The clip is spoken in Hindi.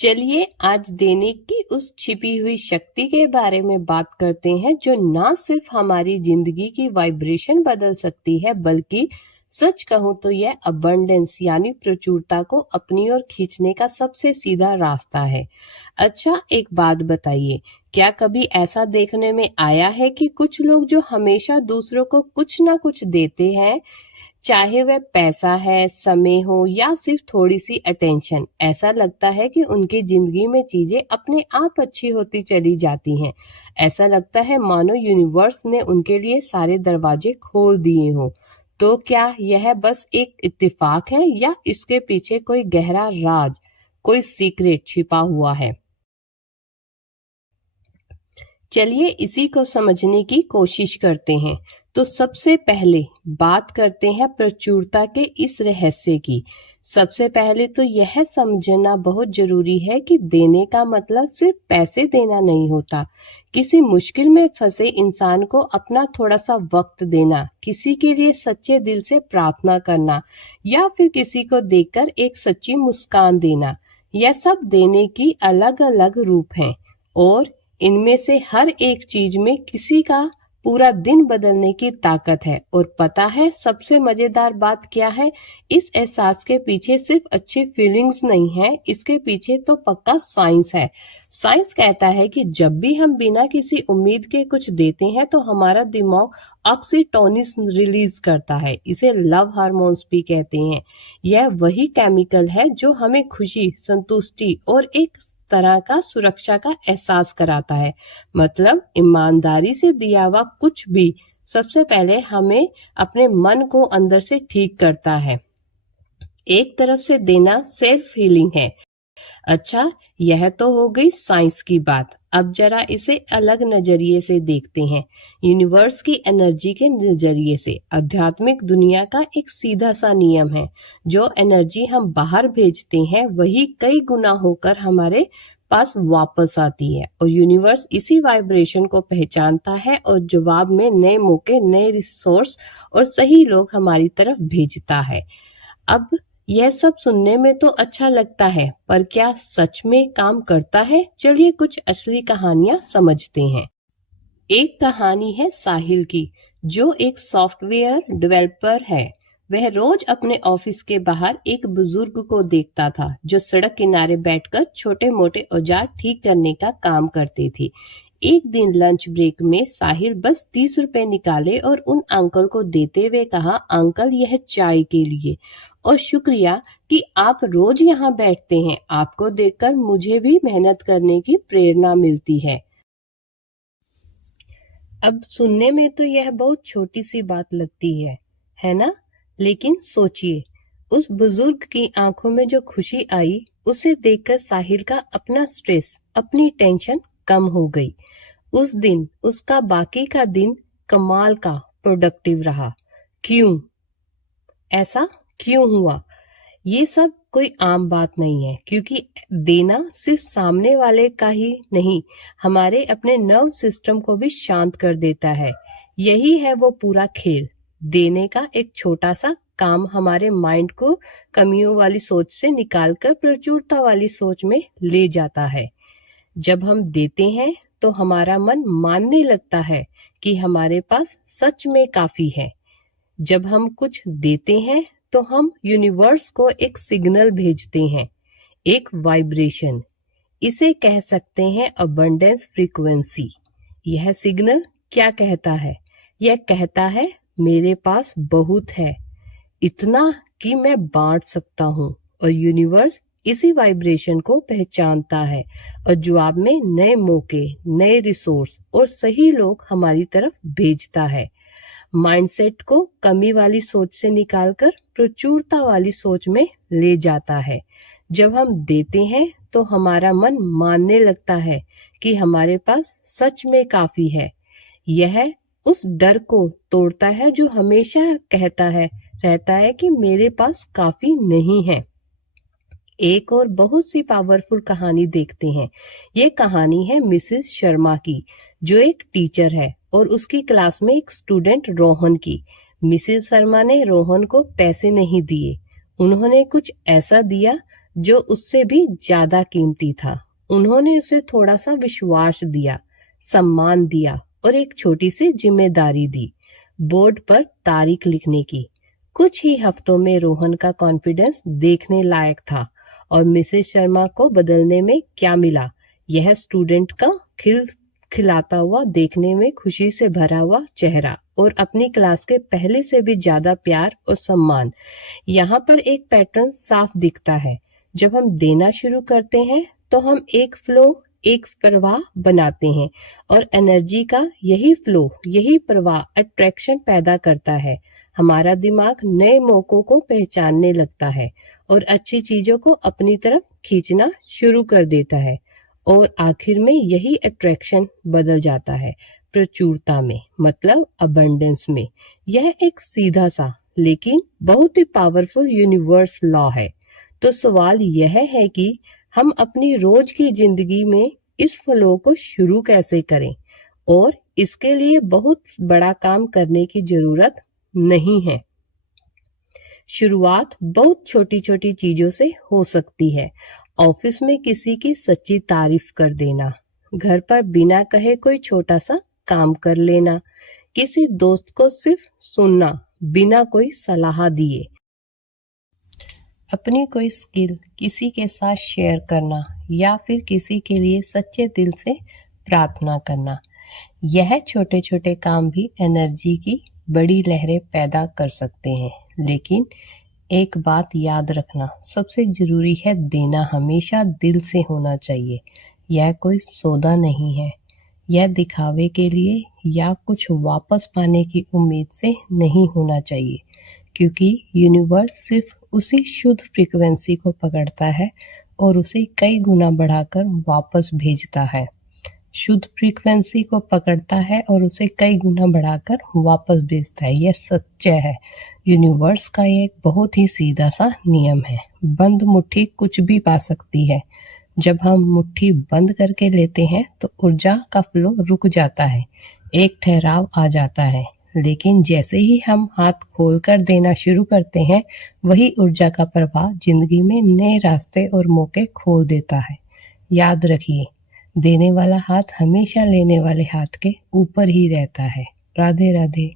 चलिए आज देने की उस छिपी हुई शक्ति के बारे में बात करते हैं जो ना सिर्फ हमारी जिंदगी की वाइब्रेशन बदल सकती है बल्कि सच कहूं तो यह अबंडेंस यानी प्रचुरता को अपनी ओर खींचने का सबसे सीधा रास्ता है। अच्छा, एक बात बताइए, क्या कभी ऐसा देखने में आया है कि कुछ लोग जो हमेशा दूसरों को कुछ ना कुछ देते हैं, चाहे वह पैसा है, समय हो या सिर्फ थोड़ी सी अटेंशन, ऐसा लगता है कि उनकी जिंदगी में चीजें अपने आप अच्छी होती चली जाती हैं। ऐसा लगता है मानो यूनिवर्स ने उनके लिए सारे दरवाजे खोल दिए हों। तो क्या यह बस एक इत्तेफाक है या इसके पीछे कोई गहरा राज, कोई सीक्रेट छिपा हुआ है? चलिए इसी को समझने की कोशिश करते हैं। तो सबसे पहले बात करते हैं प्रचुरता के इस रहस्य की। सबसे पहले तो यह समझना बहुत जरूरी है कि देने का मतलब सिर्फ पैसे देना नहीं होता। किसी मुश्किल में फंसे इंसान को अपना थोड़ा सा वक्त देना, किसी के लिए सच्चे दिल से प्रार्थना करना या फिर किसी को देखकर एक सच्ची मुस्कान देना, यह सब देने की अलग अलग रूप हैं। और इनमें से हर एक चीज में किसी का पूरा दिन बदलने की ताकत है। और पता है सबसे मजेदार बात क्या है? इस एहसास के पीछे सिर्फ अच्छी फीलिंग्स नहीं है, इसके पीछे तो पक्का साइंस है। साइंस कहता है कि जब भी हम बिना किसी उम्मीद के कुछ देते हैं तो हमारा दिमाग ऑक्सीटोसिन रिलीज करता है। इसे लव हार्मोन्स भी कहते हैं। यह वही केमिकल है जो हमें खुशी, संतुष्टि और एक तरह का सुरक्षा का एहसास कराता है। मतलब ईमानदारी से दिया हुआ कुछ भी सबसे पहले हमें अपने मन को अंदर से ठीक करता है। एक तरफ से देना सेल्फ हीलिंग है। अच्छा, यह तो हो गई साइंस की बात। अब जरा इसे अलग नजरिए से देखते हैं, यूनिवर्स की एनर्जी के नजरिए से। आध्यात्मिक दुनिया का एक सीधा सा नियम है, जो एनर्जी हम बाहर भेजते हैं वही कई गुना होकर हमारे पास वापस आती है। और यूनिवर्स इसी वाइब्रेशन को पहचानता है और जवाब में नए मौके, नए रिसोर्स और सही लोग हमारी तरफ भेजता है। अब यह सब सुनने में तो अच्छा लगता है, पर क्या सच में काम करता है? चलिए कुछ असली कहानियां समझते हैं। एक कहानी है साहिल की, जो एक सॉफ्टवेयर डेवलपर है। वह रोज अपने ऑफिस के बाहर एक बुजुर्ग को देखता था जो सड़क किनारे बैठकर छोटे मोटे औजार ठीक करने का काम करते थे। एक दिन लंच ब्रेक में साहिल बस 30 रुपए निकाले और उन अंकल को देते हुए कहा, अंकल यह चाय के लिए, और शुक्रिया कि आप रोज यहाँ बैठते हैं। आपको देखकर मुझे भी मेहनत करने की प्रेरणा मिलती है। अब सुनने में तो यह बहुत छोटी सी बात लगती है ना? लेकिन सोचिए, उस बुजुर्ग की आंखों में जो खुशी आई, उसे देखकर साहिल का अपना स्ट्रेस, अपनी टेंशन कम हो गई। उस दिन उसका बाकी का दिन कमाल का प्रोडक्टिव रहा। क्यों? ऐसा क्यों हुआ? ये सब कोई आम बात नहीं है, क्योंकि देना सिर्फ सामने वाले का ही नहीं, हमारे अपने नर्व सिस्टम को भी शांत कर देता है। यही है वो पूरा खेल। देने का एक छोटा सा काम हमारे माइंड को कमियों वाली सोच से निकालकर प्रचुरता वाली सोच में ले जाता है। जब हम देते हैं तो हमारा मन मानने लगता है कि हमारे पास सच में काफी है। जब हम कुछ देते हैं तो हम यूनिवर्स को एक सिग्नल भेजते हैं, एक वाइब्रेशन। इसे कह सकते हैं अबंडेंस फ्रीक्वेंसी। यह सिग्नल क्या कहता है? यह कहता है मेरे पास बहुत है, इतना कि मैं बांट सकता हूँ। और यूनिवर्स इसी वाइब्रेशन को पहचानता है और जवाब में नए मौके, नए रिसोर्स और सही लोग हमारी तरफ भेजता है। माइंडसेट को कमी वाली सोच से निकालकर प्रचुरता वाली सोच में ले जाता है। जब हम देते हैं तो हमारा मन मानने लगता है कि हमारे पास सच में काफी है। यह उस डर को तोड़ता है जो हमेशा कहता है रहता है कि मेरे पास काफी नहीं है। एक और बहुत सी पावरफुल कहानी देखते हैं। ये कहानी है मिसेस शर्मा की, जो एक टीचर है और उसकी क्लास में एक स्टूडेंट रोहन की। मिसेस शर्मा ने रोहन को पैसे नहीं दिए, उन्होंने कुछ ऐसा दिया जो उससे भी ज्यादा कीमती था। उन्होंने उसे थोड़ा सा विश्वास दिया, सम्मान दिया और एक छोटी सी जिम्मेदारी दी, बोर्ड पर तारीख लिखने की। कुछ ही हफ्तों में रोहन का कॉन्फिडेंस देखने लायक था और मिसेस शर्मा को बदलने में क्या मिला, यह स्टूडेंट का खिलाता हुआ, देखने में खुशी से भरा हुआ चेहरा और अपनी क्लास के पहले से भी ज्यादा प्यार और सम्मान। यहाँ पर एक पैटर्न साफ दिखता है। जब हम देना शुरू करते हैं तो हम एक फ्लो, एक प्रवाह बनाते हैं और एनर्जी का यही फ्लो, यही प्रवाह अट्रैक्शन पैदा करता है। हमारा दिमाग नए मौकों को पहचानने लगता है और अच्छी चीजों को अपनी तरफ खींचना शुरू कर देता है और आखिर में यही अट्रैक्शन बदल जाता है प्रचुरता में, मतलब अबंडेंस में। यह एक सीधा सा लेकिन बहुत ही पावरफुल यूनिवर्स लॉ है। तो सवाल यह है कि हम अपनी रोज की जिंदगी में इस फ्लो को शुरू कैसे करें, और इसके लिए बहुत बड़ा काम करने की जरूरत नहीं है। शुरुआत बहुत छोटी छोटी चीजों से हो सकती है। ऑफिस में किसी की सच्ची तारीफ कर देना, घर पर बिना कहे कोई छोटा सा काम कर लेना, किसी दोस्त को सिर्फ सुनना बिना कोई सलाह दिए, अपनी कोई स्किल किसी के साथ शेयर करना या फिर किसी के लिए सच्चे दिल से प्रार्थना करना। यह छोटे छोटे काम भी एनर्जी की बड़ी लहरें पैदा कर सकते हैं। लेकिन एक बात याद रखना, सबसे जरूरी है देना हमेशा दिल से होना चाहिए। यह कोई सौदा नहीं है, यह दिखावे के लिए या कुछ वापस पाने की उम्मीद से नहीं होना चाहिए, क्योंकि यूनिवर्स सिर्फ उसी शुद्ध फ्रीक्वेंसी को पकड़ता है और उसे कई गुना बढ़ाकर वापस भेजता है। शुद्ध फ्रीक्वेंसी को पकड़ता है और उसे कई गुना बढ़ाकर वापस भेजता है। यह सच्चा है। यूनिवर्स का ये एक बहुत ही सीधा सा नियम है। बंद मुट्ठी कुछ भी पा सकती है। जब हम मुट्ठी बंद करके लेते हैं तो ऊर्जा का फ्लो रुक जाता है, एक ठहराव आ जाता है। लेकिन जैसे ही हम हाथ खोलकर देना शुरू करते हैं, वही ऊर्जा का प्रवाह जिंदगी में नए रास्ते और मौके खोल देता है। याद रखिए, देने वाला हाथ हमेशा लेने वाले हाथ के ऊपर ही रहता है। राधे राधे।